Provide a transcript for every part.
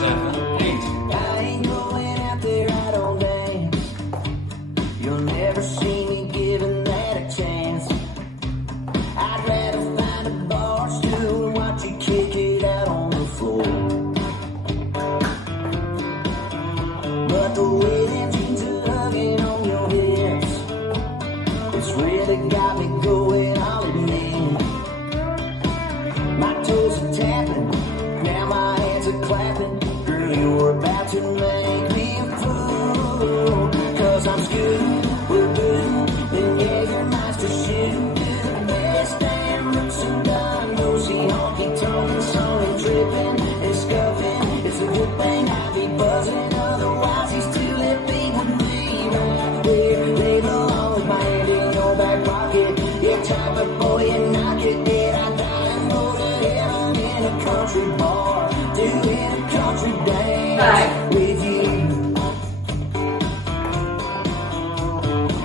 7, 8. I ain't going out there, I don't dance. You'll never see me giving that a chance. I'd rather find a bar stool and watch you kick it out on the floor. But the way them jeans are hugging on your hips, it's really got me going, I'll admit. My toes are tapping, now my hands are clapping. Girl, you're about to make me a fool. Cause I'm scootin', we're bootin', and yeah, your mind's to shoot. The best damn roots and done, nosy honky tonkin', song trippin' and scuffin'. It's a good thing I be buzzin', otherwise these two left feet would be right where they belong, with my hand in your back pocket. Yeah, type of boy and knock it dead. I die and go to heaven in a country bar, doing a country dance with you.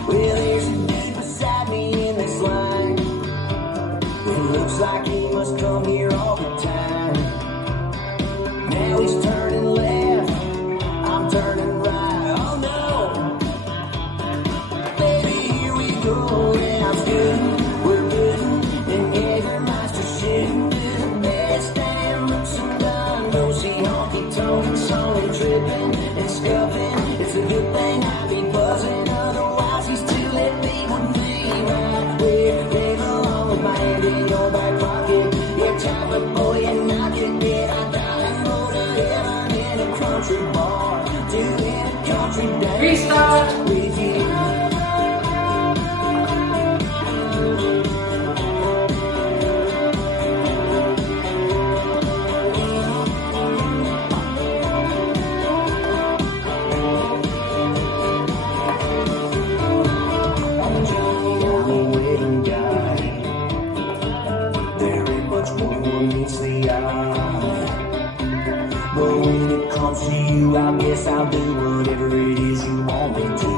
Well, there's a dude beside me in this line. It looks like he must come here all the time. Now he's turning left, I'm turning right. Oh no, baby, here we go. Yeah, I'm scootin', we're bootin', and yeah, your mind's to shoot. The best damn roots and done, nosy honky tonkin', song trippin' and scuffin'. It's a good thing I be buzzin', otherwise these two left feet would be right where they belong, with my hand in your back pocket. Yeah, type of boy and knock it dead. I die and go to heaven in a country bar, doing a country dance. Restart. With you. I'm a Johnny, I'm a wedding guy. There ain't much more meets the eye. But when it comes to you, I guess I'll do whatever it is you want me to.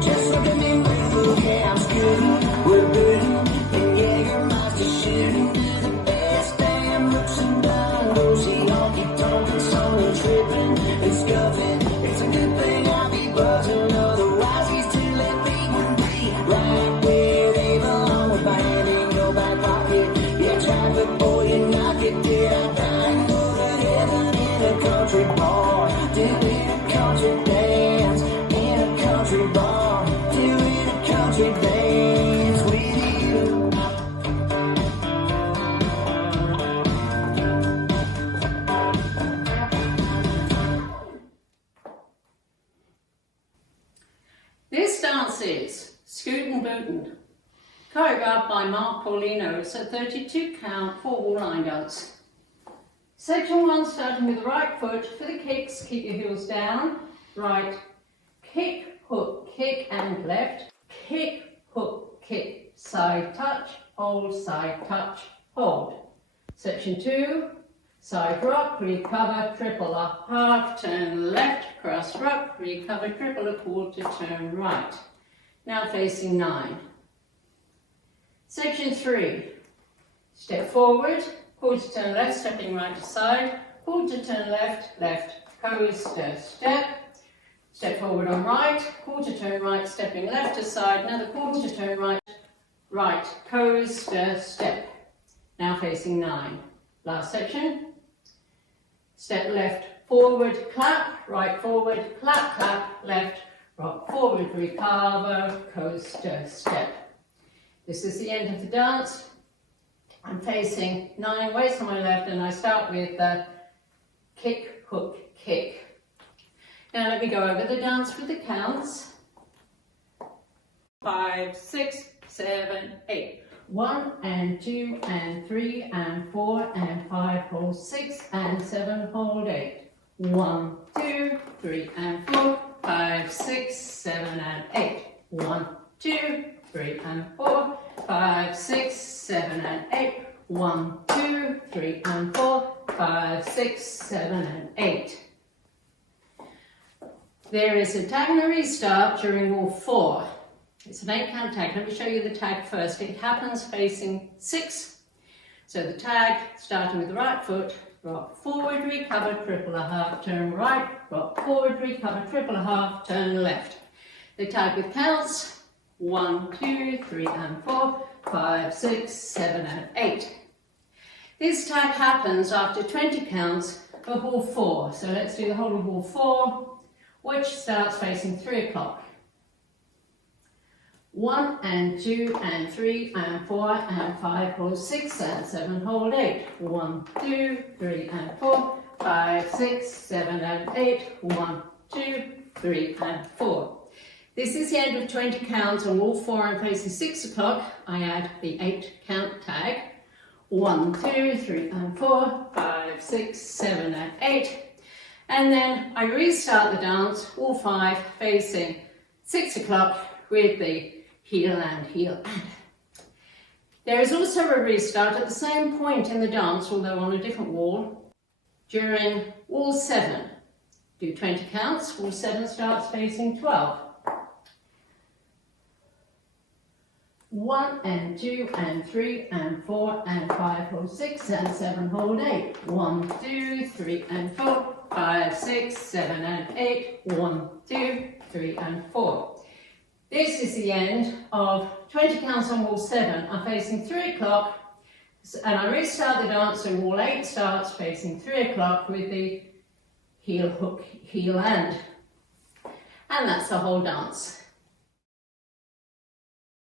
Just look at me move, yeah, I'm scootin', we're bootin', and yeah, your mind's just shootin'. Do the best damn roots and done, nosy honky tonkin', song trippin' and scuffin'. It's a good thing I be buzzin', otherwise these two left feet would be right where they belong, with my hand in your back pocket. Yeah, type of boy and knock it dead. I die and go to heaven in a country bar, doing a country dance. In a country bar, doing a country dance with you. This dance is Scootin Bootin, choreographed by Mark Paulino. It's a 32 count 4-wall line dance. Section 1, starting with the right foot. For the kicks, keep your heels down. Right, kick, hook, kick, and left. Kick, hook, kick, side touch, hold, hold. Section 2, side rock, recover, triple up, half, turn left, cross rock, recover, triple a quarter, turn right. Now facing 9. Section 3, step forward, quarter turn left, stepping right to side, quarter turn left, left, coaster, step. Step forward on right, quarter turn right, stepping left to side, another quarter turn right, right, coaster, step. Now facing 9. Last section. Step left, forward, clap, right forward, clap, clap, left, rock forward, recover, coaster, step. This is the end of the dance. I'm facing 9 ways on my left, and I start with the kick, hook, kick. Now let me go over the dance for the counts. 5, 6, 7, 8. 1 and 2 and 3 and 4 and 5, hold 6 and 7, hold 8. 1, 2, 3 and 4, 5, 6, 7 and 8. 1, 2, 3 and 4, 5, 6, 7 and 8. 1, 2, 3 and 4, 5, 6, 7 and 8. There is a tag and a restart during wall 4. It's an 8-count tag. Let me show you the tag first. It happens facing 6. So the tag, starting with the right foot, rock forward, recover, triple a half, turn right, rock forward, recover, triple a half, turn left. The tag with counts, 1, 2, 3 and 4, 5, 6, 7 and 8. This tag happens after 20 counts of wall 4. So let's do the whole of wall 4, which starts facing 3 o'clock. 1 and 2 and 3 and 4 and 5, hold 6 and 7, hold 8. 1, 2, 3 and 4, 5, 6, 7 and 8. 1, 2, 3 and 4. This is the end of 20 counts on wall 4 and facing 6 o'clock. I add the 8 count tag. 1, 2, 3 and 4, 5, 6, 7 and 8. And then I restart the dance, wall 5 facing 6 o'clock with the heel and heel and. There is also a restart at the same point in the dance, although on a different wall, during wall 7. Do 20 counts, wall 7 starts facing 12. 1 and 2 and 3 and 4 and 5, hold 6 and 7, hold 8. 1, 2, 3 and 4, 5, 6, 7 and 8. 1, 2, 3 and 4. This is the end of 20 counts on wall 7. I'm facing 3 o'clock and I restart the dance and wall 8 starts facing 3 o'clock with the heel hook, heel and. And that's the whole dance.